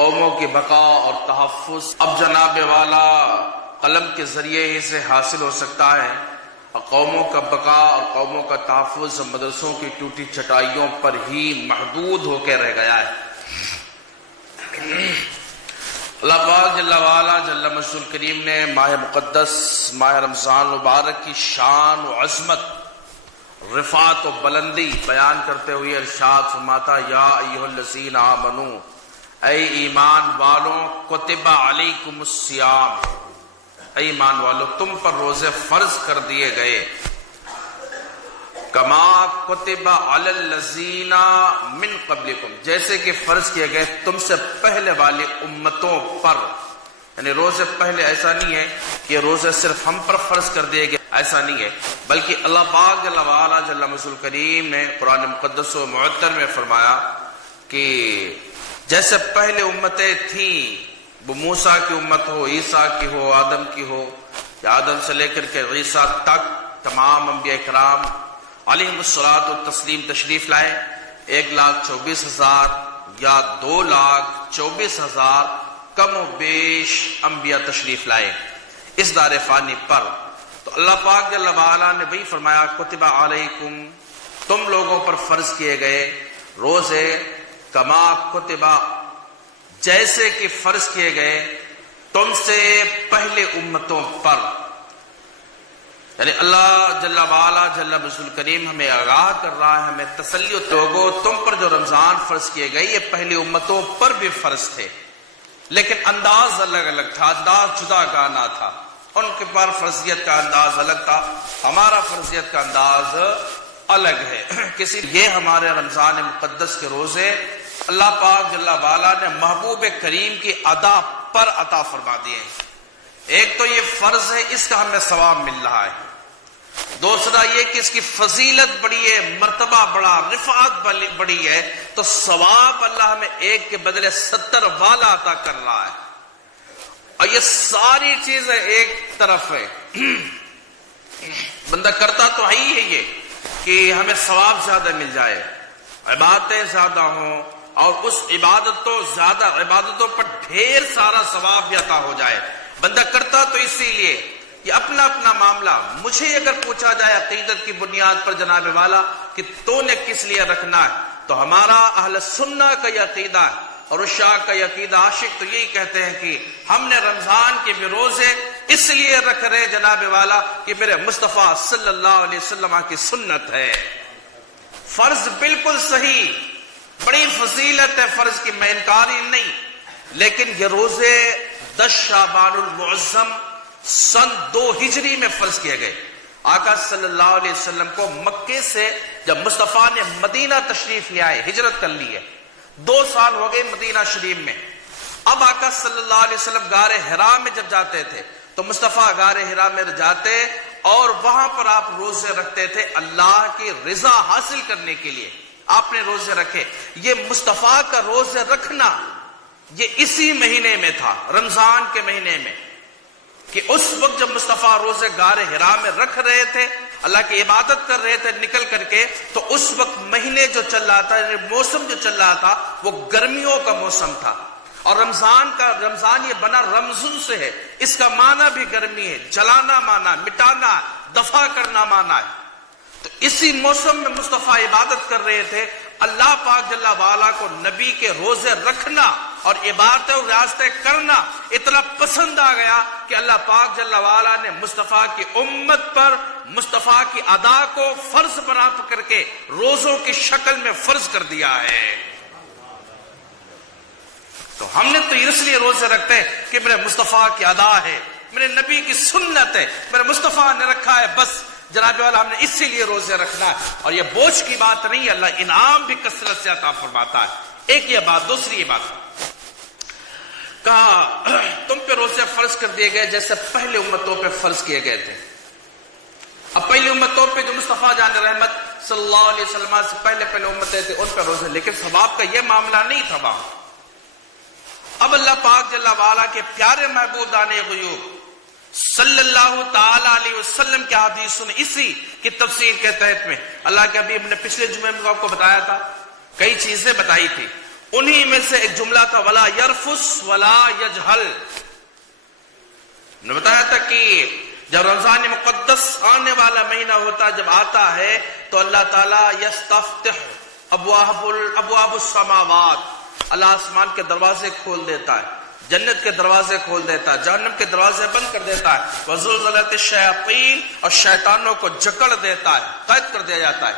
قوموں کی بقا اور تحفظ اب جناب والا قلم کے ذریعے ہی سے حاصل ہو سکتا ہے، اور قوموں کا بقا اور قوموں کا تحفظ مدرسوں کی ٹوٹی چٹائیوں پر ہی محدود ہو کے رہ گیا ہے۔ اللہ پاک جل وعلا جل مجدہ کریم نے ماہ مقدس ماہ رمضان مبارک کی شان و عظمت، رفعت و بلندی بیان کرتے ہوئے ارشاد فرماتا، یا ایھا الذین آمنو، اے ایمان والوں، کتب علیکم الصیام، اے ایمان والو تم پر روزے فرض کر دیے گئے، کما کتب علی الذین من قبلکم، جیسے کہ فرض کیے گئے تم سے پہلے والی امتوں پر۔ یعنی روزے پہلے ایسا نہیں ہے کہ روزے صرف ہم پر فرض کر دیے گئے، ایسا نہیں ہے، بلکہ اللہ پاک جل وعلا جل مجدہ کریم نے قرآن مقدس و معطر میں فرمایا کہ جیسے پہلے امتیں تھیں، وہ موسیٰ کی امت ہو، عیسیٰ کی ہو، آدم کی ہو، یا آدم سے لے کر کے عیسیٰ تک تمام انبیاء کرام علیہم الصلاۃ والتسلیم تشریف لائے، 1,24,000 یا 2,24,000 کم و بیش انبیاء تشریف لائے اس دار فانی پر۔ تو اللہ پاک جل وعلا نے وہی فرمایا، کتب علیکم، تم لوگوں پر فرض کیے گئے روزے، کما کتبہ، جیسے کہ فرض کیے گئے تم سے پہلے امتوں پر۔ یعنی اللہ جل وعلا جل مجدہ کریم ہمیں آگاہ کر رہا ہے، ہمیں تسلی، لوگوں تم پر جو رمضان فرض کیے گئے یہ پہلی امتوں پر بھی فرض تھے، لیکن انداز الگ الگ تھا، انداز جدا گانا تھا، ان کے پر فرضیت کا انداز الگ تھا، ہمارا فرضیت کا انداز الگ ہے۔ کسی یہ ہمارے رمضان مقدس کے روزے اللہ پاک جل وعلا نے محبوب کریم کی ادا پر عطا فرما دیے ہیں۔ ایک تو یہ فرض ہے، اس کا ہمیں ثواب مل رہا ہے، دوسرا یہ کہ اس کی فضیلت بڑی ہے، مرتبہ بڑا، رفعت بڑی ہے، تو ثواب اللہ ہمیں ایک کے بدلے 70 والا عطا کر رہا ہے۔ اور یہ ساری چیزیں ایک طرف ہے، بندہ کرتا تو ہے ہی ہے یہ کہ ہمیں ثواب زیادہ مل جائے، عبادتیں زیادہ ہوں، اور اس عبادتوں پر ڈھیر سارا ثواب بھی عطا ہو جائے۔ بندہ کرتا تو اسی لیے، یہ اپنا اپنا معاملہ۔ مجھے اگر پوچھا جائے عقیدت کی بنیاد پر جناب والا کہ تو نے کس لیے رکھنا ہے، تو ہمارا اہل سنہ کا یہ عقیدہ ہے، اور عشاق کا یہ عقیدہ، عاشق تو یہی کہتے ہیں کہ ہم نے رمضان کے بھی روزے اس لیے رکھ رہے جناب والا کہ میرے مصطفیٰ صلی اللہ علیہ وسلم کی سنت ہے۔ فرض بالکل صحیح، بڑی فضیلت ہے فرض کی، میں انکاری نہیں، لیکن یہ روزے 10 شعبان المعظم سن 2 ہجری میں فرض کیے گئے۔ آقا صلی اللہ علیہ وسلم کو مکے سے جب مصطفیٰ نے مدینہ تشریف لے آئے، ہجرت کر لی ہے، 2 سال ہو گئے مدینہ شریف میں۔ اب آقا صلی اللہ علیہ وسلم غار حرا میں جب جاتے تھے تو مصطفیٰ غار حرا میں جاتے اور وہاں پر آپ روزے رکھتے تھے اللہ کی رضا حاصل کرنے کے لیے، آپ نے روزے رکھے۔ یہ مصطفیٰ کا روزے رکھنا یہ اسی مہینے میں تھا، رمضان کے مہینے میں، کہ اس وقت جب مصطفیٰ روزے غار حرا میں رکھ رہے تھے، اللہ کی عبادت کر رہے تھے نکل کر کے، تو اس وقت مہینے جو چل رہا تھا، موسم جو چل رہا تھا وہ گرمیوں کا موسم تھا، اور رمضان یہ بنا رمضان سے ہے، اس کا معنی بھی گرمی ہے، جلانا معنی، مٹانا، دفع کرنا معنی ہے۔ تو اسی موسم میں مصطفیٰ عبادت کر رہے تھے، اللہ پاک جل وعلا کو نبی کے روزے رکھنا اور عبادتیں اور ریاستیں کرنا اتنا پسند آ گیا کہ اللہ پاک جل وعلا نے مصطفیٰ کی امت پر مصطفیٰ کی ادا کو فرض بنا کر کے روزوں کی شکل میں فرض کر دیا ہے۔ تو ہم نے تو اس لیے روزے رکھتے ہیں کہ میرے مصطفیٰ کی ادا ہے، میرے نبی کی سنت ہے، میرے مصطفیٰ نے رکھا ہے، بس جناب والا ہم نے اسی لیے روزے رکھنا ہے، اور یہ بوجھ کی بات نہیں ہے، اللہ انعام بھی کثرت سے عطا فرماتا ہے۔ ایک یہ بات، دوسری یہ بات کہا تم پہ روزے فرض کر دیے گئے جیسے پہلے امتوں پہ فرض کیے گئے تھے۔ اب پہلی امتوں پہ جو مصطفیٰ جان رحمت صلی اللہ علیہ وسلم سے پہلے امتیں تھے ان پہ روزے، لیکن ثواب کا یہ معاملہ نہیں تھا وہاں۔ اب اللہ پاک جل وعلا کے پیارے محبوب دان غیوب صلی اللہ تعالی علیہ وسلم کی حدیث سنیں، اسی کی تفسیر کے تحت میں اللہ کے حبیب نے پچھلے جمعے میں آپ کو بتایا تھا، کئی چیزیں بتائی تھی، انہی میں سے ایک جملہ تھا ولا یرفس ولا یجہل. نے بتایا تھا کہ جب رمضان مقدس آنے والا مہینہ ہوتا ہے، جب آتا ہے تو اللہ تعالیٰ یستفتح ابواب السماوات، اللہ آسمان کے دروازے کھول دیتا ہے، جنت کے دروازے کھول دیتا ہے، جہنم کے دروازے بند کر دیتا ہے، وزلزلت الشیاطین، اور شیطانوں کو جکڑ دیتا ہے، قید کر دیا جاتا ہے.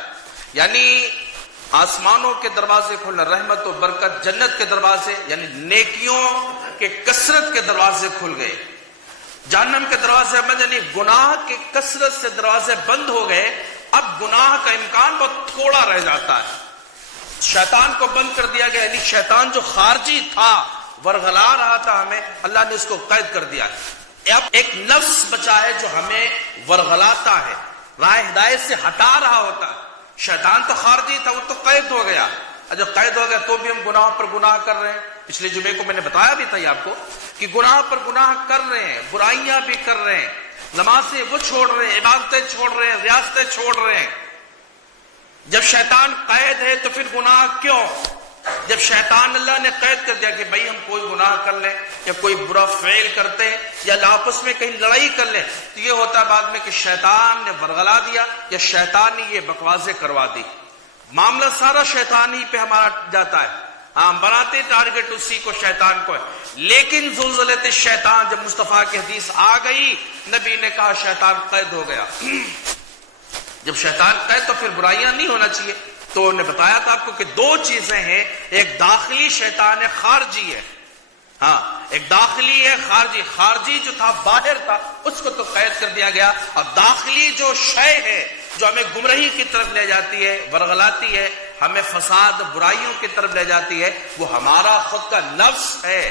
یعنی آسمانوں کے دروازے کھولنا، رحمت و برکت، جنت کے دروازے یعنی نیکیوں کے کثرت کے دروازے کھل گئے، جہنم کے دروازے بند، یعنی گناہ کی کثرت سے دروازے بند ہو گئے. اب گناہ کا امکان بہت تھوڑا رہ جاتا ہے. شیطان کو بند کر دیا گیا، یعنی شیطان جو خارجی تھا، ورغلا رہا تھا ہمیں، اللہ نے اس کو قید کر دیا. اب ایک نفس بچا ہے جو ہمیں ورغلاتا ہے، راہ ہدایت سے ہٹا رہا ہوتا ہے. شیطان تو خارجی تھا، وہ تو قید ہو گیا. جو قید ہو گیا تو بھی ہم گناہ پر گناہ کر رہے ہیں. پچھلے جمعے کو میں نے بتایا بھی تھا یہ آپ کو کہ گناہ پر گناہ کر رہے ہیں، برائیاں بھی کر رہے ہیں، نمازیں وہ چھوڑ رہے ہیں، عبادتیں چھوڑ رہے ہیں، ریاستیں چھوڑ رہے ہیں. جب شیطان قید ہے تو پھر گناہ کیوں؟ جب شیطان اللہ نے قید کر دیا کہ بھائی ہم کوئی گناہ کر لیں یا کوئی برا فعل کرتے ہیں یا آپس میں کہیں لڑائی کر لیں، تو یہ ہوتا ہے بعد میں کہ شیطان نے ورغلا دیا یا شیطان نے یہ بکواسیں کروا دی. معاملہ سارا شیطان ہی پہ ہمارا جاتا ہے. ہم بناتے ٹارگٹ اسی کو، شیطان کو ہے. لیکن زلزلت شیطان جب مصطفیٰ کی حدیث آ گئی، نبی نے کہا شیطان قید ہو گیا. جب شیطان قید تو پھر برائیاں نہیں ہونا چاہیے. تو نے بتایا تھا آپ کو کہ دو چیزیں ہیں، ایک داخلی شیطان ہے، خارجی ہے. ہاں، ایک داخلی ہے، خارجی. خارجی جو تھا باہر تھا اس کو تو قید کر دیا گیا، اور داخلی جو شے ہے جو ہمیں گمراہی کی طرف لے جاتی ہے، ورغلاتی ہے، ہمیں فساد برائیوں کی طرف لے جاتی ہے، وہ ہمارا خود کا نفس ہے.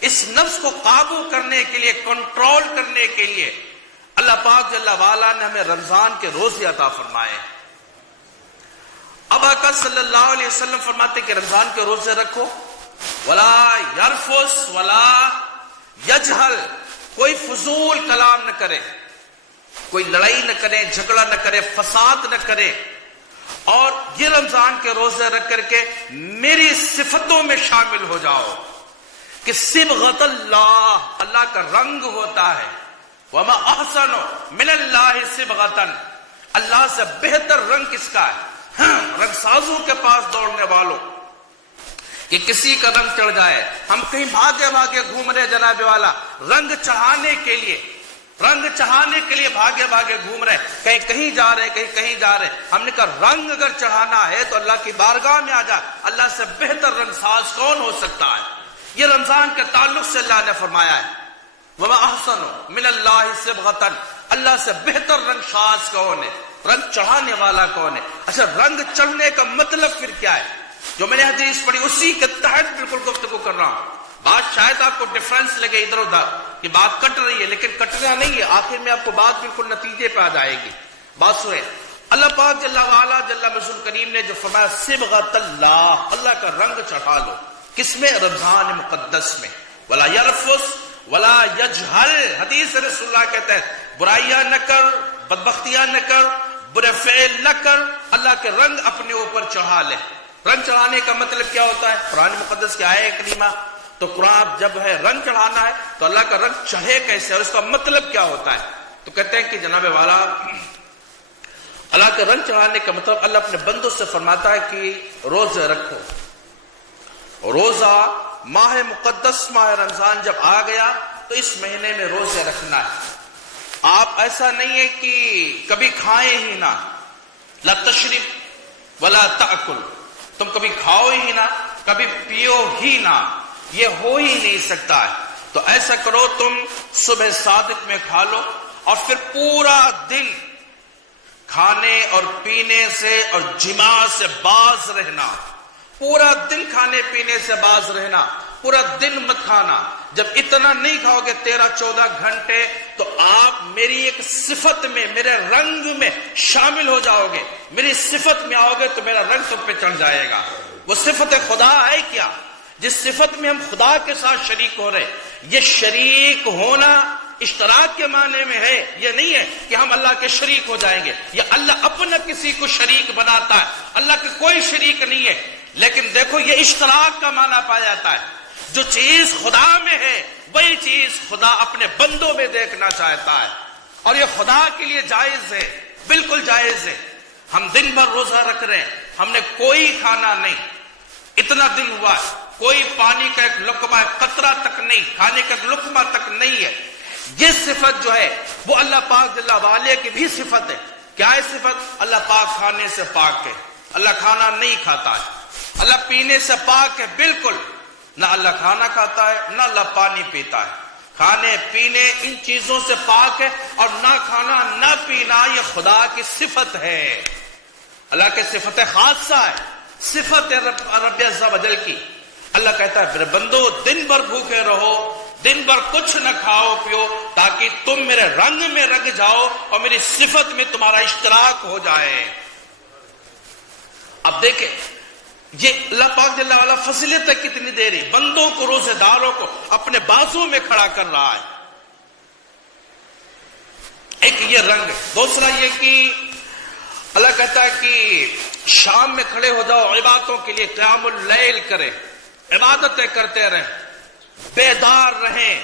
اس نفس کو قابو کرنے کے لیے، کنٹرول کرنے کے لیے اللہ پاک جل وعلا نے ہمیں رمضان کے روزے عطا فرمائے. اب آقا صلی اللہ علیہ وسلم فرماتے کہ رمضان کے روزے رکھو، ولا یرفس ولا یجہل، کوئی فضول کلام نہ کرے، کوئی لڑائی نہ کرے، جھگڑا نہ کرے، فساد نہ کرے. اور یہ رمضان کے روزے رکھ کر کے میری صفتوں میں شامل ہو جاؤ کہ صبغۃ اللہ، اللہ کا رنگ ہوتا ہے. وما احسن من اللہ صبغۃ، اللہ سے بہتر رنگ کس کا ہے؟ رنگ سازوں کے پاس دوڑنے والوں کہ کسی کا رنگ چڑھ جائے، ہم کہیں بھاگے بھاگے گھوم رہے جناب والا، رنگ چڑھانے کے لیے، رنگ چڑھانے کے لیے بھاگے بھاگے گھوم رہے، کہیں کہیں جا رہے، کہیں کہیں جا رہے. ہم نے کہا رنگ اگر چڑھانا ہے تو اللہ کی بارگاہ میں آ جا. اللہ سے بہتر رنگ ساز کون ہو سکتا ہے؟ یہ رمضان کے تعلق سے اللہ نے فرمایا ہے وَمَا أَحْسَنُ مِنَ اللَّهِ صِبْغَةً، اللہ سے بہتر رنگ ساز کون ہے، رنگ چڑھانے والا کون ہے. اچھا، رنگ چڑھنے کا مطلب پھر کیا ہے؟ جو میں نے حدیث پڑھی اسی کے تحت بالکل گفتگو کر رہا ہوں. بات شاید آپ کو ڈفرنس لگے ادھر ادھر کہ بات کٹ رہی ہے، لیکن کٹنا نہیں ہے، آخر میں آپ کو بات بالکل نتیجے پہ آ جائے گی. بات سنیں، اللہ پاک جل وعلا جل مجدہ کریم نے جو فرمایا صبغۃ اللہ، اللہ کا رنگ چڑھا لو. کس میں؟ رمضان مقدس میں. ولا یرفس ولا یجہل، حدیث رسول اللہ کہتے ہیں برائیاں نہ کر، بدبختیاں نہ کر، برے فعل نہ کر، اللہ کے رنگ اپنے اوپر چڑھا لے. رنگ چڑھانے کا مطلب کیا ہوتا ہے؟ قرآن مقدس کی آیت کریمہ تو قرآن جب ہے رنگ چڑھانا ہے تو اللہ کا رنگ چڑھے کیسے اور اس کا مطلب کیا ہوتا ہے؟ تو کہتے ہیں کہ جناب والا اللہ کا رنگ چڑھانے کا مطلب اللہ اپنے بندوں سے فرماتا ہے کہ روزے رکھو. روزہ ماہ مقدس ماہ رمضان جب آ گیا تو اس مہینے میں روزے رکھنا ہے. آپ ایسا نہیں ہے کہ کبھی کھائیں ہی نہ، لا تشرب ولا تأکل، تم کبھی کھاؤ ہی نہ، کبھی پیو ہی نہ، یہ ہو ہی نہیں سکتا ہے. تو ایسا کرو، تم صبح صادق میں کھا لو اور پھر پورا دن کھانے اور پینے سے اور جماع سے باز رہنا، پورا دن کھانے پینے سے باز رہنا، پورا دن مت کھانا. جب اتنا نہیں کھاؤ گے 13-14 گھنٹے تو آپ میری ایک صفت میں، میرے رنگ میں شامل ہو جاؤ گے. میری صفت میں آؤ گے تو میرا رنگ تم پہ چڑھ جائے گا. وہ صفت خدا ہے کیا؟ جس صفت میں ہم خدا کے ساتھ شریک ہو رہے. یہ شریک ہونا اشتراک کے معنی میں ہے، یہ نہیں ہے کہ ہم اللہ کے شریک ہو جائیں گے. یہ اللہ اپنا کسی کو شریک بناتا ہے، اللہ کے کوئی شریک نہیں ہے. لیکن دیکھو یہ اشتراک کا معنی پایا جاتا ہے. جو چیز خدا میں ہے وہی چیز خدا اپنے بندوں میں دیکھنا چاہتا ہے، اور یہ خدا کے لیے جائز ہے، بالکل جائز ہے. ہم دن بھر روزہ رکھ رہے ہیں، ہم نے کوئی کھانا نہیں، اتنا دن ہوا ہے، کوئی پانی کا ایک لقمہ قطرہ تک نہیں، کھانے کا ایک لقمہ تک نہیں ہے. یہ صفت جو ہے وہ اللہ پاک جل وعلا کی بھی صفت ہے. کیا ہے صفت؟ اللہ پاک کھانے سے پاک ہے، اللہ کھانا نہیں کھاتا ہے. اللہ پینے سے پاک ہے، بالکل نہ اللہ کھانا کھاتا ہے نہ اللہ پانی پیتا ہے. کھانے پینے ان چیزوں سے پاک ہے، اور نہ کھانا نہ پینا یہ خدا کی صفت ہے، اللہ کی صفت خاصہ ہے، صفت رب عز و جل کی. اللہ کہتا ہے میرے بندو دن بھر بھوکے رہو، دن بھر کچھ نہ کھاؤ پیو، تاکہ تم میرے رنگ میں رنگ جاؤ اور میری صفت میں تمہارا اشتراک ہو جائے. اب دیکھیں یہ اللہ پاک جل وعلا فضیلت کتنی دے رہی، بندوں کو روزے داروں کو اپنے بازوں میں کھڑا کر رہا ہے. ایک یہ رنگ ہے. دوسرا یہ کہ اللہ کہتا ہے کہ شام میں کھڑے ہو جاؤ عبادتوں کے لیے، قیام اللیل کریں، عبادتیں کرتے رہیں، بیدار رہیں.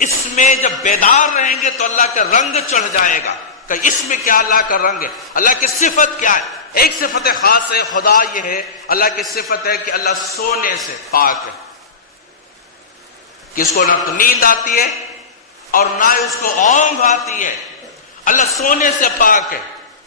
اس میں جب بیدار رہیں گے تو اللہ کا رنگ چڑھ جائے گا کہ اس میں کیا اللہ کا رنگ ہے، اللہ کی صفت کیا ہے. ایک صفت خاص ہے خدا یہ ہے، اللہ کی صفت ہے کہ اللہ سونے سے پاک ہے. کس کو نہ تو نیند آتی ہے اور نہ اس کو اونگ آتی ہے. اللہ سونے سے پاک ہے،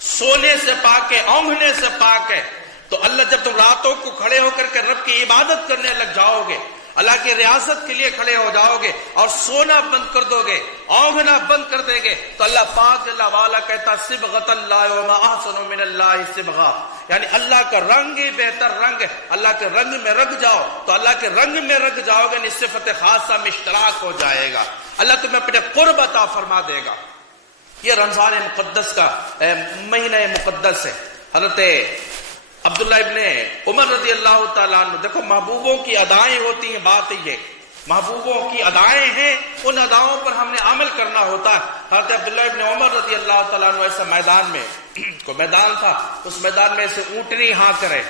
سونے سے پاک ہے، اونگنے سے پاک ہے. تو اللہ جب تم راتوں کو کھڑے ہو کر کے رب کی عبادت کرنے لگ جاؤ گے، اللہ کی ریاست کے لیے کھڑے ہو جاؤ گے اور سونا بند کر دو گے، اونگنا بند کر دیں گے، تو اللہ پاک جل وعلا کہتا صبغۃ اللہ وما احسن من اللہ صبغہ، یعنی اللہ کا رنگ ہی بہتر رنگ ہے. اللہ کے رنگ میں رنگ جاؤ تو اللہ کے رنگ میں رنگ جاؤ گے، صفت خاصہ میں اشتراک ہو جائے گا. اللہ تمہیں اپنے قرب عطا فرما دے گا. یہ رمضان مقدس کا مہینہ مقدس ہے. حضرت عبداللہ ابن عمر رضی اللہ تعالیٰ عنہ، دیکھو محبوبوں کی ادائیں ہوتی ہیں، بات یہ محبوبوں کی ادائیں ہیں، ان اداؤں پر ہم نے عمل کرنا ہوتا ہے. حضرت عبداللہ ابن عمر رضی اللہ تعالیٰ عنہ ایسا میدان میں کوئی میدان تھا، اس میدان میں سے اونٹنی ہاں کرے،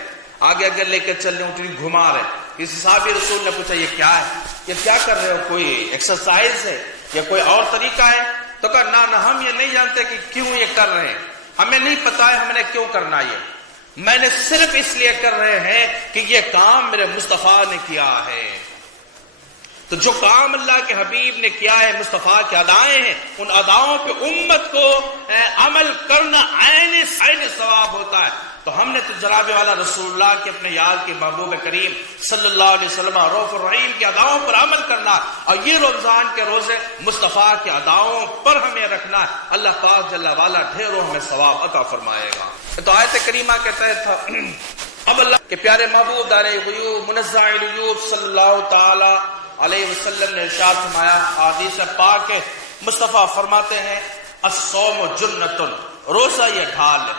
آگے آگے لے کے چلنے، اونٹنی گھما رہے. کسی صحابی رسول نے پوچھا یہ کیا ہے، یہ کیا کر رہے ہو، کوئی ایکسرسائز ہے یا کوئی اور طریقہ ہے؟ تو کہا نہ ہم یہ نہیں جانتے کہ کیوں یہ کر رہے ہیں، ہمیں نہیں پتا ہے ہم نے کیوں کرنا، یہ میں نے صرف اس لیے کر رہے ہیں کہ یہ کام میرے مصطفیٰ نے کیا ہے. تو جو کام اللہ کے حبیب نے کیا ہے، مصطفیٰ کی ادائیں ہیں، ان اداؤں پہ امت کو عمل کرنا عین ثواب ہوتا ہے. تو ہم نے تو جناب والا رسول اللہ کے اپنے یاد کے محبوب کریم صلی اللہ علیہ وسلم رؤوف الرحیم کی اداؤں پر عمل کرنا، اور یہ رمضان کے روزے مصطفیٰ کی اداؤں پر ہمیں رکھنا. اللہ پاک جل وعلا ڈھیروں ہمیں ثواب عطا فرمائے گا. تو آیت کریمہ کے تحت اب اللہ کے پیارے محبوب دار غیوب منزہ الغیوب صلی اللہ تعالی علیہ وسلم نے ارشاد فرمایا، حدیث پاک ہے، مصطفیٰ فرماتے ہیں الصوم جنۃ، روزہ یہ ڈھال ہے.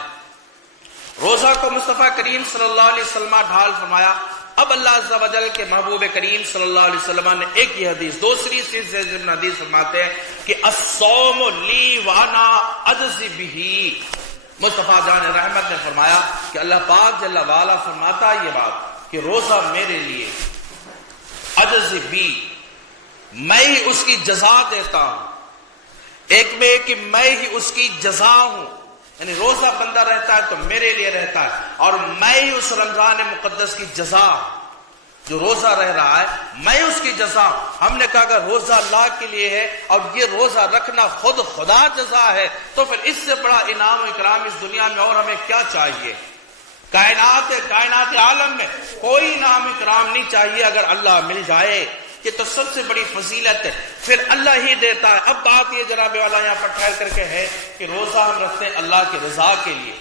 روزہ کو مصطفیٰ کریم صلی اللہ علیہ وسلم ڈھال فرمایا. اب اللہ عز و جل کے محبوب کریم صلی اللہ علیہ وسلم نے ایک یہ حدیث، دوسری چیز حدیث فرماتے ہیں کہ الصوم لی وانا اجزی بہ. مصطفیٰ جان رحمت نے فرمایا کہ اللہ پاک جل وعلا فرماتا ہے یہ بات کہ روزہ میرے لیے، اجزی بی، میں ہی اس کی جزا دیتا ہوں. ایک میں کہ میں ہی اس کی جزا ہوں، یعنی روزہ بندہ رہتا ہے تو میرے لیے رہتا ہے، اور میں ہی اس رمضان مقدس کی جزا، جو روزہ رہ رہا ہے میں اس کی جزا. ہم نے کہا اگر روزہ اللہ کے لیے ہے اور یہ روزہ رکھنا خود خدا جزا ہے، تو پھر اس سے بڑا انعام و اکرام اس دنیا میں اور ہمیں کیا چاہیے؟ کائنات عالم میں کوئی انعام و اکرام نہیں چاہیے اگر اللہ مل جائے. یہ تو سب سے بڑی فضیلت ہے، پھر اللہ ہی دیتا ہے. اب بات یہ جناب والا یہاں پر ٹھہر کر کے ہے کہ روزہ ہم رکھتے ہیں اللہ کی رضا کے لیے،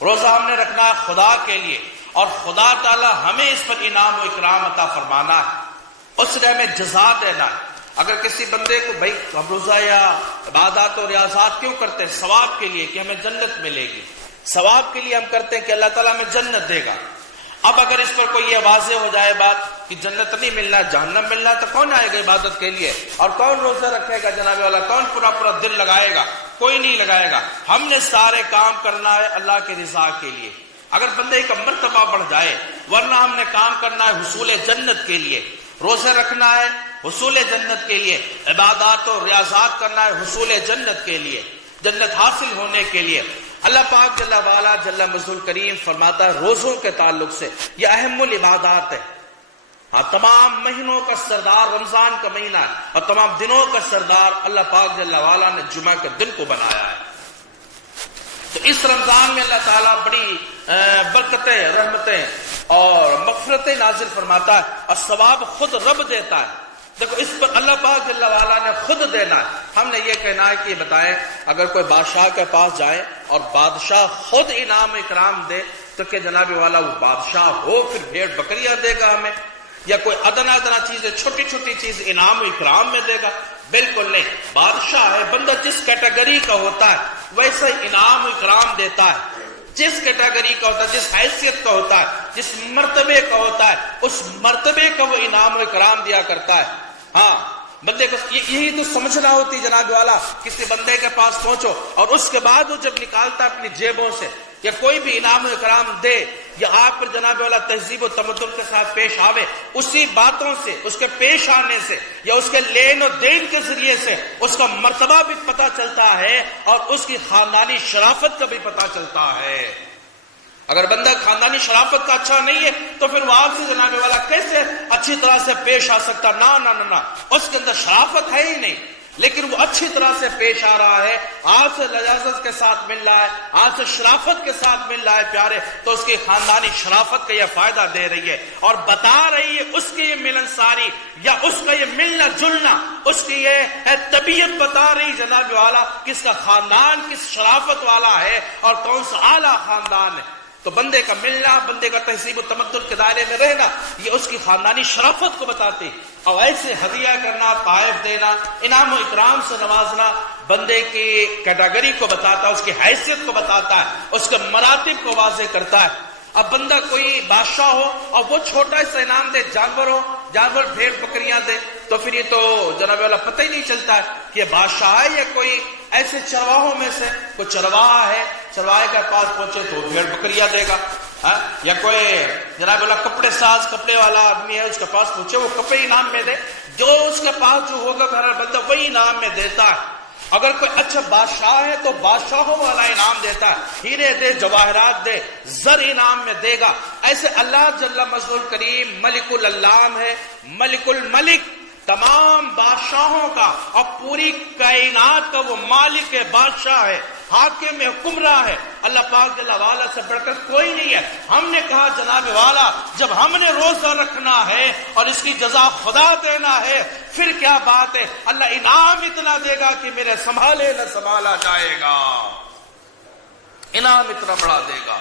روزہ ہم نے رکھنا ہے خدا کے لیے، اور خدا تعالی ہمیں اس پر انعام و اکرام عطا فرمانا ہے، اس نے ہمیں جزا دینا ہے. اگر کسی بندے کو بھائی ہم روزہ یا عبادات اور ریاضات کیوں کرتے ہیں؟ ثواب کے لیے کہ ہمیں جنت ملے گی، ثواب کے لیے ہم کرتے ہیں کہ اللہ تعالیٰ ہمیں جنت دے گا. اب اگر اس پر کوئی یہ واضح ہو جائے بات کہ جنت نہیں ملنا، جہنم ملنا، تو کون آئے گا عبادت کے لیے؟ اور کون روزہ رکھے گا جناب والا؟ کون پورا دل لگائے گا؟ کوئی نہیں لگائے گا. ہم نے سارے کام کرنا ہے اللہ کی رضا کے لیے. اگر بندے کا مرتبہ بڑھ جائے. ورنہ ہم نے کام کرنا ہے حصول جنت کے لیے، روزے رکھنا ہے حصول جنت کے لیے، عبادات و ریاضات کرنا ہے حصول جنت کے لیے، جنت حاصل ہونے کے لیے. اللہ پاک جل وعلا جل مجدہ کریم فرماتا ہے روزوں کے تعلق سے یہ اہم العبادات ہے. ہاں، تمام مہینوں کا سردار رمضان کا مہینہ ہے اور تمام دنوں کا سردار اللہ پاک جل وعلا نے جمعہ کے دن کو بنایا ہے. تو اس رمضان میں اللہ تعالیٰ بڑی برکتیں، رحمتیں اور مغفرتیں نازل فرماتا ہے اور ثواب خود رب دیتا ہے. دیکھو اس پر اللہ پاک جل وعلا نے خود دینا ہے. ہم نے یہ کہنا ہے کہ بتائیں اگر کوئی بادشاہ کے پاس جائے اور بادشاہ خود انعام اکرام دے تو کہ جناب والا وہ بادشاہ ہو پھر بھیڑ بکریاں دے گا ہمیں، یا کوئی ادنا چیزیں چھوٹی چھوٹی چیز انعام و اکرام میں دے گا؟ بالکل نہیں. بادشاہ ہے، بندہ جس کیٹیگری کا ہوتا ہے ویسا انعام و اکرام دیتا ہے. جس کیٹیگری کا ہوتا ہے، جس حیثیت کا ہوتا ہے، جس مرتبے کا ہوتا ہے، اس مرتبے کا وہ انعام و اکرام دیا کرتا ہے. ہاں، بندے کو یہی تو سمجھنا ہوتی جناب والا. کسی بندے کے پاس پہنچو اور اس کے بعد وہ جب نکالتا اپنی جیبوں سے یا کوئی بھی انعام و اکرام دے یا آپ پر جناب والا تہذیب و تمدن کے ساتھ پیش آوے، اسی باتوں سے، اس کے پیش آنے سے یا اس کے لین و دین کے ذریعے سے اس کا مرتبہ بھی پتہ چلتا ہے اور اس کی خاندانی شرافت کا بھی پتہ چلتا ہے. اگر بندہ خاندانی شرافت کا اچھا نہیں ہے تو پھر وہ آپ سے جناب والا کیسے اچھی طرح سے پیش آ سکتا؟ نہ، اس کے اندر شرافت ہے ہی نہیں. لیکن وہ اچھی طرح سے پیش آ رہا ہے، آپ سے لجاجت کے ساتھ مل رہا ہے، آپ سے شرافت کے ساتھ مل رہا ہے پیارے، تو اس کی خاندانی شرافت کا یہ فائدہ دے رہی ہے اور بتا رہی ہے اس کی یہ ملنساری یا اس کا یہ ملنا جلنا، اس کی یہ طبیعت بتا رہی جناب والا کس کا خاندان کس شرافت والا ہے اور کون سا اعلیٰ خاندان ہے. تو بندے کا ملنا، بندے کا تہذیب و تمدن کے دائرے میں رہنا یہ اس کی خاندانی شرافت کو بتاتے. اور ایسے ہدیہ کرنا، تحائف دینا، انعام و اکرام سے نوازنا بندے کی کیٹیگری کو بتاتا ہے، اس کی حیثیت کو بتاتا ہے، اس کے مراتب کو واضح کرتا ہے. اب بندہ کوئی بادشاہ ہو اور وہ چھوٹا سا انعام دے، جانور بھیڑ بکریاں دے، تو پھر یہ تو جناب والا پتہ ہی نہیں چلتا ہے کہ یہ بادشاہ ہے یا کوئی ایسے چرواہوں میں سے کوئی چرواہا ہے، چرواہے کے پاس پہنچے تو بھیڑ بکریاں دے گا. یا کوئی جناب والا کپڑے ساز، کپڑے والا آدمی ہے، اس کے پاس پہنچے وہ کپڑے انعام میں دے، جو اس کے پاس جو ہوگا گھر بندہ وہی انعام میں دیتا ہے. اگر کوئی اچھا بادشاہ ہے تو بادشاہوں والا انعام دیتا ہے، ہیرے دے، جواہرات دے، زر انعام میں دے گا. ایسے اللہ جل مجدہ کریم ملک العلام ہے، ملک الملک، تمام بادشاہوں کا اور پوری کائنات کا وہ مالک ہے، بادشاہ ہے، حاکم ہے، حکمراں ہے. اللہ پاک جل وعلا سے بڑھ کر کوئی نہیں ہے. ہم نے کہا جناب والا جب ہم نے روزہ رکھنا ہے اور اس کی جزا خدا دینا ہے پھر کیا بات ہے، اللہ انعام اتنا دے گا کہ میرے سنبھالے نہ سنبھالا جائے گا، انعام اتنا بڑا دے گا.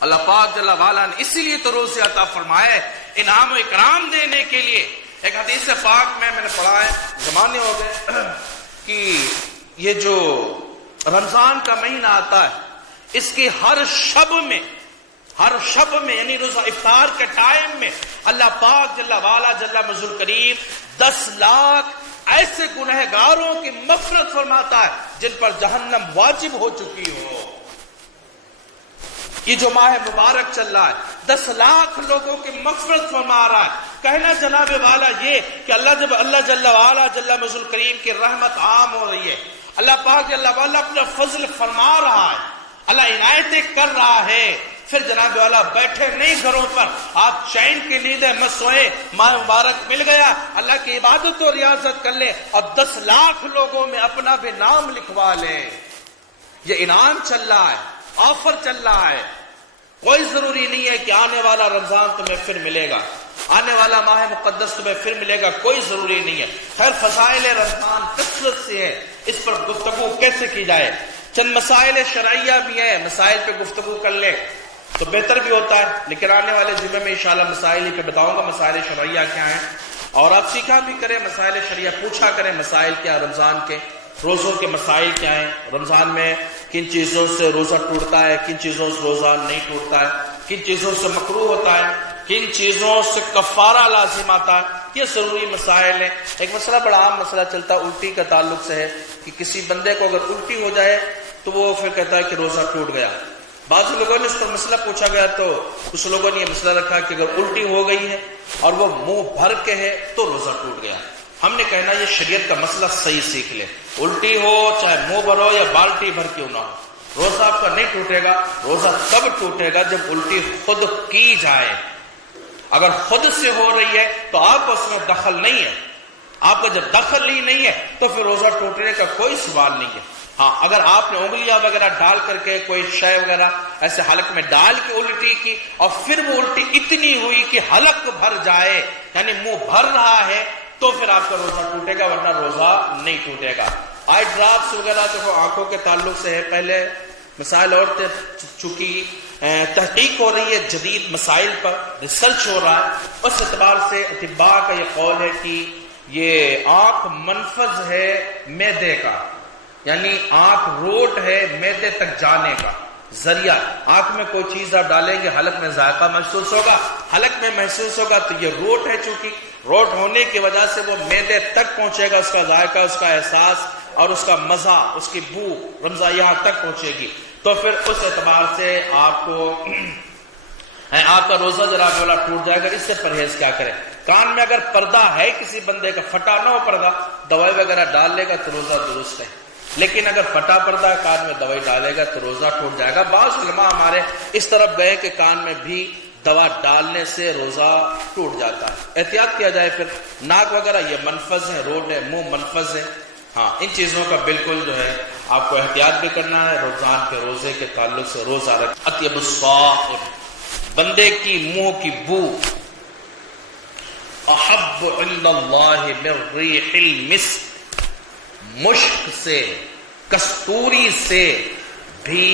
اللہ پاک جل وعلا نے اسی لیے تو روزے عطا فرمائے انعام و اکرام دینے کے لیے. ایک حدیث پاک میں نے پڑھا ہے، زمانے ہو گئے کہ یہ جو رمضان کا مہینہ آتا ہے اس کی ہر شب میں یعنی روزہ افطار کے ٹائم میں اللہ پاک جل وعلا جل مجدہ کریم 10 لاکھ ایسے گنہگاروں کی مغفرت فرماتا ہے جن پر جہنم واجب ہو چکی ہو. یہ جو ماہ مبارک چل رہا ہے 10 لاکھ لوگوں کی مغفرت فرما رہا ہے. کہنا جناب والا یہ کہ اللہ جل وعلا جل مجدہ کریم کی رحمت عام ہو رہی ہے، اللہ پاک جل وعلا اپنا فضل فرما رہا ہے، اللہ عنایتیں کر رہا ہے. پھر جناب والا بیٹھے نہیں گھروں پر، آپ چین کی نیندیں مت سوئیں، ماہ مبارک مل گیا، اللہ کی عبادت و ریاضت کر لیں اور 10 لاکھ لوگوں میں اپنا بھی نام لکھوا لیں. یہ انعام چل رہا ہے، آفر چل رہا ہے. کوئی ضروری نہیں ہے کہ آنے والا رمضان تمہیں پھر ملے گا، آنے والا ماہ مقدس تمہیں پھر ملے گا، کوئی ضروری نہیں ہے. خیر فضائل رمضان کثرت سے ہے، اس پر گفتگو کیسے کی جائے. چند مسائل شرعیہ بھی ہیں، مسائل پہ گفتگو کر لیں تو بہتر بھی ہوتا ہے. لیکن آنے والے جمعے میں انشاءاللہ مسائل ہی پہ بتاؤں گا مسائل شرعیہ کیا ہیں، اور آپ سیکھا بھی کریں مسائل شرعیہ، پوچھا کریں مسائل کیا رمضان کے، روزوں کے مسائل کیا ہیں، رمضان میں کن چیزوں سے روزہ ٹوٹتا ہے، کن چیزوں سے روزہ نہیں ٹوٹتا ہے، کن چیزوں سے مکروہ ہوتا ہے، کن چیزوں سے کفارہ لازم آتا ہے. یہ ضروری مسائل ہیں. ایک مسئلہ بڑا عام مسئلہ چلتا ہے الٹی کا تعلق سے ہے کہ کسی بندے کو اگر الٹی ہو جائے تو وہ پھر کہتا ہے کہ روزہ ٹوٹ گیا. بعض لوگوں نے اس پر مسئلہ پوچھا گیا تو کچھ لوگوں نے یہ مسئلہ رکھا کہ اگر الٹی ہو گئی ہے اور وہ منہ بھر کے ہے تو روزہ ٹوٹ گیا. ہم نے کہنا یہ شریعت کا مسئلہ صحیح سیکھ لے. الٹی ہو چاہے منہ بھر ہو یا بالٹی بھر کیوں نہ ہو, روزہ آپ کا نہیں ٹوٹے گا. روزہ تب ٹوٹے گا جب الٹی خود کی جائے. اگر خود سے ہو رہی ہے تو آپ اس میں دخل نہیں ہے. آپ کا جب دخل ہی نہیں ہے تو پھر روزہ ٹوٹنے کا کوئی سوال نہیں ہے. ہاں اگر آپ نے انگلیاں وغیرہ ڈال کر کے کوئی شے وغیرہ ایسے حلق میں ڈال کے الٹی کی اور پھر وہ الٹی اتنی ہوئی کہ حلق بھر جائے یعنی منہ بھر رہا ہے تو پھر آپ کا روزہ ٹوٹے گا, ورنہ روزہ نہیں ٹوٹے گا. آئی ڈراپس وغیرہ تو آنکھوں کے تعلق سے ہے. پہلے مسائل اور چونکہ تحقیق ہو رہی ہے جدید مسائل پر, ریسرچ ہو رہا ہے, اس اعتبار سے اطباء کا یہ قول ہے کہ یہ آنکھ منفذ ہے معدے کا, یعنی آنکھ روٹ ہے معدے تک جانے کا ذریعہ. آنکھ میں کوئی چیز آپ ڈالیں گے حلق میں ذائقہ محسوس ہوگا, حلق میں محسوس ہوگا تو یہ روٹ ہے. چونکہ روٹ ہونے کی وجہ سے وہ معدے تک پہنچے گا, اس کا ذائقہ, اس کا احساس اور اس کا مزہ, اس کی بو رمزہ یہاں تک پہنچے گی. تو پھر اس اعتبار سے آپ کو آپ کا روزہ جناب والا ٹوٹ جائے گا. اس سے پرہیز کیا کریں. کان میں اگر پردہ ہے کسی بندے کا, پھٹا نہ ہو پردہ, دوائی وغیرہ ڈال لے گا تو روزہ درست ہے. لیکن اگر پھٹا پردہ کان میں دوائی ڈالے گا تو روزہ ٹوٹ جائے گا. بعض علماء ہمارے اس طرف گئے کہ کان میں بھی دوا ڈالنے سے روزہ ٹوٹ جاتا ہے. احتیاط کیا جائے. پھر ناک وغیرہ یہ منفذ ہے, روڈ ہے, منہ منفذ ہے. ہاں ان چیزوں کا بالکل جو ہے آپ کو احتیاط بھی کرنا ہے. روزان کے روزے کے تعلق سے روزہ رکھ. اطیب الصائم, بندے کی منہ کی بو, احب عند اللہ من ریح المسک, مشک سے, کستوری سے بھی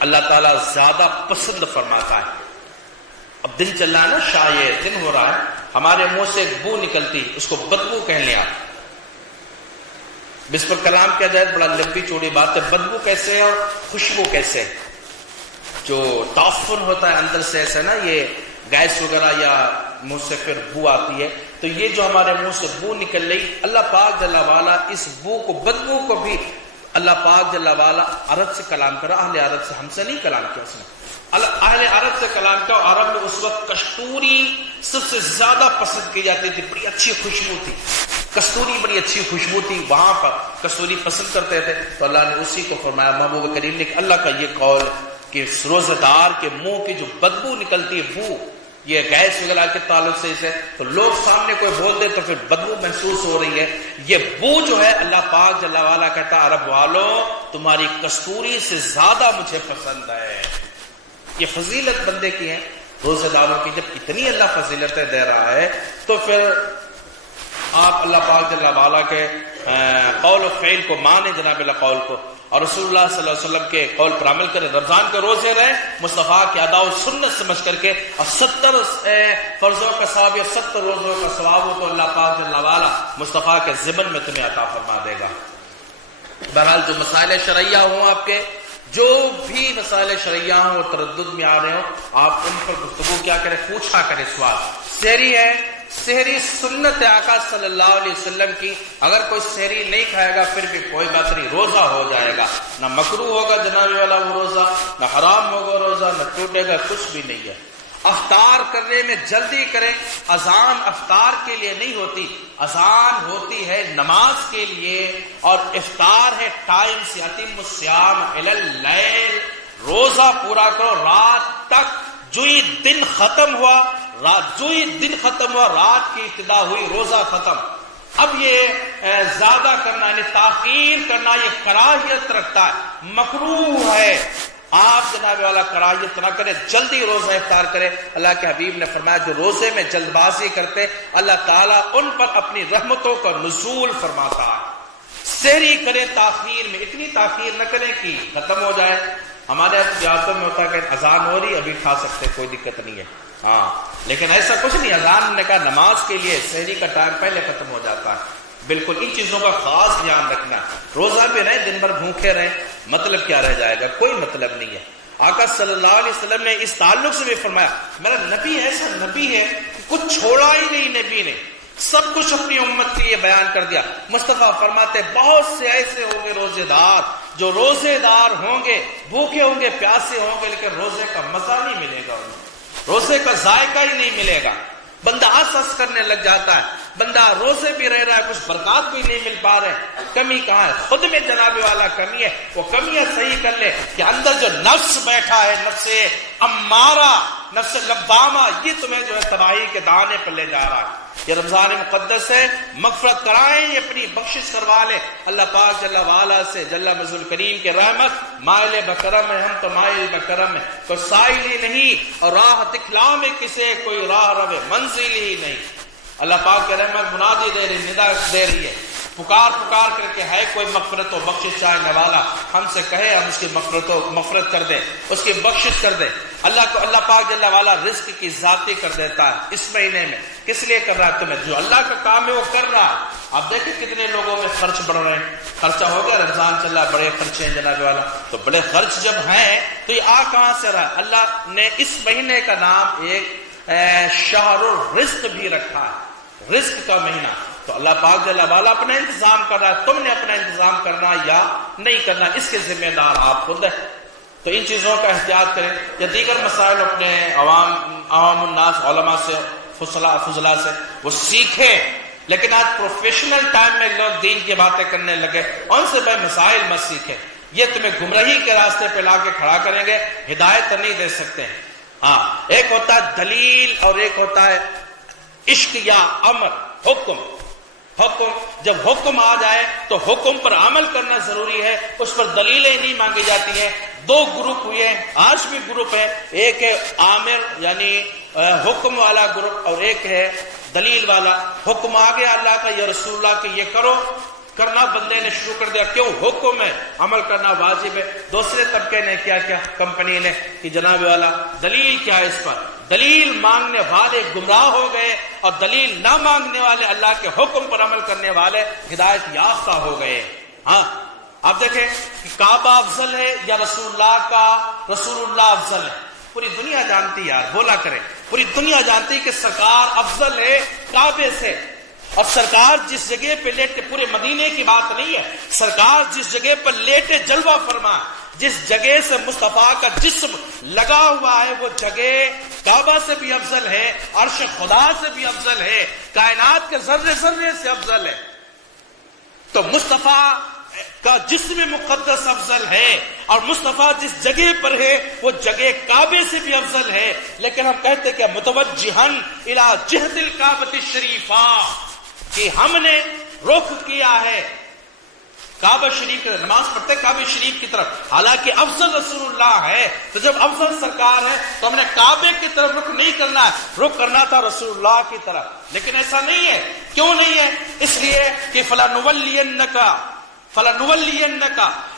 اللہ تعالیٰ زیادہ پسند فرماتا ہے. اب دن چل رہا ہے نا, شایع دن ہو رہا ہے, ہمارے منہ سے ایک بو نکلتی, اس کو بدبو کہہ لیں آپ. اس پر کلام کیا جائے بڑا لمبی چوڑی بات ہے. بدبو کیسے ہے اور خوشبو کیسے ہے؟ جو تعفن ہوتا ہے اندر سے ایسا نا, یہ گیس وغیرہ یا منہ سے پھر بو آتی ہے, تو یہ جو ہمارے منہ سے بو نکل رہی, اللہ پاک جل وعلا اس بو کو, بدبو کو بھی اللہ پاک جل وعلا عرب سے کلام کرا. اہل عرب سے, ہم سے نہیں کلام کیا اس نے. اہل عرب سے کلام کیا. عرب میں اس وقت کستوری سب سے زیادہ پسند کی جاتی تھی, بڑی اچھی خوشبو تھی. کستوری بڑی اچھی خوشبو تھی, وہاں پر کستوری پسند کرتے تھے. تو اللہ نے اسی کو فرمایا. محبوب کریم نے اللہ کا یہ قول کہ روزہ دار کے منہ کی جو بدبو نکلتی ہے, بو, یہ گیس وغیرہ کے تعلق سے اسے, تو لوگ سامنے کوئی بول دے تو پھر بدبو محسوس ہو رہی ہے. یہ بو جو ہے اللہ پاک جل وعلا کہتا عرب والوں تمہاری کستوری سے زیادہ مجھے پسند ہے. یہ فضیلت بندے کی ہے روزہ داروں کی. جب اتنی اللہ فضیلتیں دے رہا ہے تو پھر آپ اللہ پاک جل وعلا کے قول و فعل کو مانیں, جناب اللہ قول کو, اور رسول اللہ صلی اللہ علیہ وسلم کے قول پر عمل کریں. رمضان کے روزے رہیں مصطفیٰ کی ادا و سنت سمجھ کر کے, اور 70 فرضوں کا ثواب یا 70 روزوں کا ثواب ہو تو اللہ پاک جل وعلا مصطفیٰ کے ضمن میں تمہیں عطا فرما دے گا. بہرحال جو مسائل شرعیہ ہوں, آپ کے جو بھی مسائل شرعیہ ہوں اور تردد میں آ رہے ہوں, آپ ان پر گفتگو کیا کریں, پوچھا کریں سوال. سحری ہے, سحری سنت آقا صلی اللہ علیہ وسلم کی. اگر کوئی سحری نہیں کھائے گا پھر بھی کوئی بات نہیں, روزہ ہو جائے گا. نہ مکروہ ہوگا جناب والا وہ روزہ, نہ حرام ہوگا روزہ, نہ ٹوٹے گا, کچھ بھی نہیں ہے. افطار کرنے میں جلدی کریں. اذان افطار کے لیے نہیں ہوتی, اذان ہوتی ہے نماز کے لیے, اور افطار ہے ٹائم سے. اتم الصیام الی اللیل, روزہ پورا کرو رات تک. جو ہی دن ختم ہوا, رات کی ابتدا ہوئی, روزہ ختم. اب یہ زیادہ کرنا یعنی تاخیر کرنا یہ کراہیت رکھتا ہے, مکروہ ہے. آپ جناب والا کراہیت نہ کرے, جلدی روزہ افطار کرے. اللہ کے حبیب نے فرمایا جو روزے میں جلد بازی کرتے اللہ تعالیٰ ان پر اپنی رحمتوں کا نزول فرماتا ہے. سحری کرے تاخیر میں, اتنی تاخیر نہ کرے کہ ختم ہو جائے. ہمارے دیہاتوں میں ہوتا ہے کہ اذان ہو رہی, ابھی کھا سکتے, کوئی دقت نہیں ہے. ہاں لیکن ایسا کچھ نہیں. اذان نے کہا نماز کے لیے سحری کا ٹائم پہلے ختم ہو جاتا ہے. بالکل ان چیزوں کا خاص دھیان رکھنا. روزہ پہ رہیں, دن بھر بھوکے رہیں, مطلب کیا رہ جائے گا, کوئی مطلب نہیں ہے. آقا صلی اللہ علیہ وسلم نے اس تعلق سے بھی فرمایا میرا نبی ایسا نبی ہے کہ کچھ چھوڑا ہی نہیں نبی نے. سب کچھ اپنی امت کے لیے بیان کر دیا۔ مصطفیٰ فرماتے بہت سے ایسے ہوں گے روزے دار جو روزے دار ہوں گے، بھوکے ہوں گے، پیاسے ہوں گے، لیکن روزے کا مزہ نہیں ملے گا انہیں، روزے کا ذائقہ ہی نہیں ملے گا۔ بندہ ہنس ہنس کرنے لگ جاتا ہے، بندہ روزے بھی رہ رہا ہے، کچھ برکات بھی نہیں مل پا رہے۔ کمی کہاں ہے؟ خود میں جناب والا کمی ہے، وہ کمیاں صحیح کر لے کہ اندر جو نفس بیٹھا ہے، نفس امارہ، نفس لبامہ، یہ تمہیں جو ہے تباہی کے دانے پر لے جا رہا ہے۔ یہ رمضان مقدس ہے، مغفرت کرائیں، یہ اپنی بخشش کروا لیں اللہ پاک جل وعلا سے، جل مجدُ الکریم کے رحمت مائل بکرم ہے، ہم تو مائل بکرم ہے، کوئی سائل ہی نہیں اور راہ دکھلا میں کسے کوئی راہ رو منزل ہی نہیں۔ اللہ پاک کے رحمت منادی دے رہی، ندا دے رہی ہے، پکار پکار کر کے ہے کوئی مغفرت و بخشش چاہنے والا، ہم سے کہے ہم اس کی مغفرت کر دیں، اس کی بخشش کر دیں۔ اللہ پاک جل وعلا رزق کی ذاتی کر دیتا ہے اس مہینے میں۔ کس لیے کر رہا ہے؟ تمہیں جو اللہ کا کام ہے وہ کر رہا ہے۔ آپ دیکھیں کتنے لوگوں میں خرچ بڑھ رہے ہیں، خرچہ ہو گیا، رمضان چل رہا ہے، بڑے خرچے ہیں جناب والا، تو بڑے خرچ جب ہیں تو یہ آ کہاں سے رہا ہے؟ اللہ نے اس مہینے کا نام ایک شہر الرزق بھی رکھا ہے، رزق کا مہینہ۔ تو اللہ پاک جل وعلا اپنا انتظام کر رہا ہے، تم نے اپنا انتظام کرنا یا نہیں کرنا، اس کے ذمہ دار آپ خود ہیں۔ تو ان چیزوں کا احتیاط کریں، یا دیگر مسائل اپنے عوام الناس علماء سے فضلا سے وہ سیکھیں، لیکن آج پروفیشنل ٹائم میں لوگ دین کی باتیں کرنے لگے، ان سے بھائی مسائل مت سیکھیں، یہ تمہیں گمراہی کے راستے پہ لا کے کھڑا کریں گے، ہدایت نہیں دے سکتے ہیں۔ ہاں، ایک ہوتا ہے دلیل اور ایک ہوتا ہے عشق یا امر، حکم۔ جب حکم آ جائے تو حکم پر عمل کرنا ضروری ہے، اس پر دلیلیں نہیں مانگی جاتی ہیں۔ دو گروپ ہوئے ہیں، آج بھی گروپ ہے، ایک ہے عامر یعنی حکم والا گروپ اور ایک ہے دلیل والا۔ حکم آ گیا اللہ کا، یا رسول اللہ کہ یہ کرو، کرنا بندے نے شروع کر دیا، کیوں؟ حکم ہے، عمل کرنا واجب ہے۔ دوسرے طبقے نے کیا کمپنی نے کہ جناب والا دلیل کیا ہے اس پر؟ دلیل مانگنے والے گمراہ ہو گئے اور دلیل نہ مانگنے والے اللہ کے حکم پر عمل کرنے والے ہدایت یافتہ ہو گئے۔ ہاں، آپ دیکھیں کہ کعبہ افضل ہے یا رسول اللہ افضل ہے؟ پوری دنیا جانتی ہے یار، بولا کرے، پوری دنیا جانتی کہ سرکار افضل ہے کعبے سے۔ اور سرکار جس جگہ پہ لیٹے، پورے مدینے کی بات نہیں ہے، سرکار جس جگہ پر لیٹے جلوہ فرما، جس جگہ سے مصطفیٰ کا جسم لگا ہوا ہے، وہ جگہ کعبہ سے بھی افضل ہے، عرش خدا سے بھی افضل ہے، کائنات کے ذرے ذرے سے افضل ہے۔ تو مصطفیٰ کا جسم مقدس افضل ہے، اور مصطفیٰ جس جگہ پر ہے وہ جگہ کعبے سے بھی افضل ہے۔ لیکن ہم کہتے کہ متوجہن الی جہت الکعبۃ الشریفہ، کہ ہم نے رخ کیا ہے کعبہ شریف کی، نماز پڑھتے کعبہ شریف کی طرف، حالانکہ افضل رسول اللہ ہے۔ تو جب افضل سرکار ہے تو ہم نے کعبے کی طرف رخ نہیں کرنا ہے، رخ کرنا تھا رسول اللہ کی طرف۔ لیکن ایسا نہیں ہے، کیوں نہیں ہے؟ اس لیے کہ فَلَنُوَلِّيَنَّكَ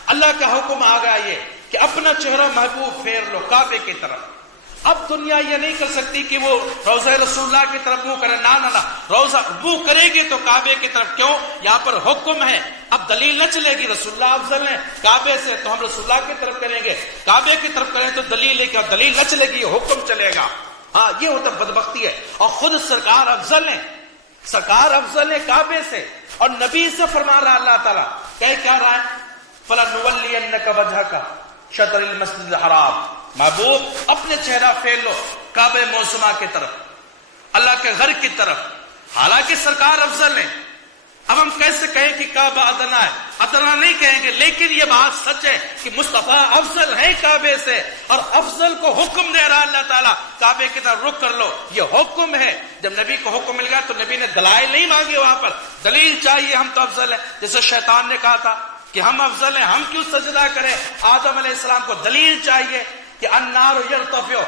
اللہ کا حکم آ گیا یہ کہ اپنا چہرہ محبوب پھیر لو کعبے کی طرف۔ اب دنیا یہ نہیں کر سکتی کہ وہ روضہ رسول اللہ کی طرف منہ کرے، نہ روضہ منہ کرے گی تو کعبے کی طرف۔ کیوں؟ یہاں پر حکم ہے، اب دلیل نہ چلے گی، رسول اللہ افضل ہے کعبے سے تو ہم رسول اللہ کی طرف کریں گے، کعبے کی طرف کریں تو دلیل ہے کہ دلیل نہ چلے گی، حکم چلے گا۔ ہاں، یہ ہوتا بدبختی ہے۔ اور خود سرکار افضل ہے، سرکار افضل ہے کعبے سے، اور نبی سے فرما رہا اللہ تعالیٰ، کہہ کیا رہا ہے؟ فَلَنُوَلِّيَنَّكَ وَجْهَكَ شَطْرَ الْمَسْجِدِ الْحَرَامِ، محبوب اپنے چہرہ پھیر لو کعبہ معظمہ کی طرف، اللہ کے گھر کی طرف، حالانکہ سرکار افضل ہے۔ اب ہم کیسے کہیں کہ کعبہ ادنا ہے؟ ادنا نہیں کہیں گے، لیکن یہ بات سچ ہے کہ مصطفیٰ افضل ہے کعبے سے، اور افضل کو حکم دے رہا اللہ تعالیٰ کعبے کی طرف رخ کر لو، یہ حکم ہے۔ جب نبی کو حکم مل گیا تو نبی نے دلائل نہیں مانگی، وہاں پر دلیل چاہیے، ہم تو افضل ہیں۔ جیسے شیطان نے کہا تھا کہ ہم افضل ہیں، ہم کیوں سجدہ کریں؟ آدم علیہ السلام کو دلیل چاہیے کہ النار یرتفع،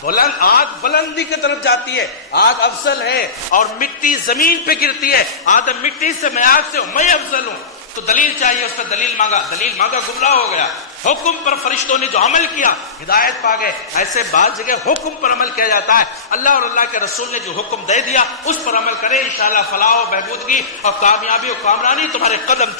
بلند آگ بلندی کی طرف جاتی ہے، آگ افضل ہے، اور مٹی زمین پہ گرتی ہے، آدم مٹی سے، میں آگ سے ہوں، میں افضل ہوں، تو دلیل چاہیے۔ اس کا دلیل مانگا گمراہ ہو گیا۔ حکم پر فرشتوں نے جو عمل کیا ہدایت پا گئے۔ ایسے بعض جگہ حکم پر عمل کیا جاتا ہے، اللہ اور اللہ کے رسول نے جو حکم دے دیا اس پر عمل کریں، انشاءاللہ فلاح و بہبودگی اور کامیابی و کامرانی تمہارے قدم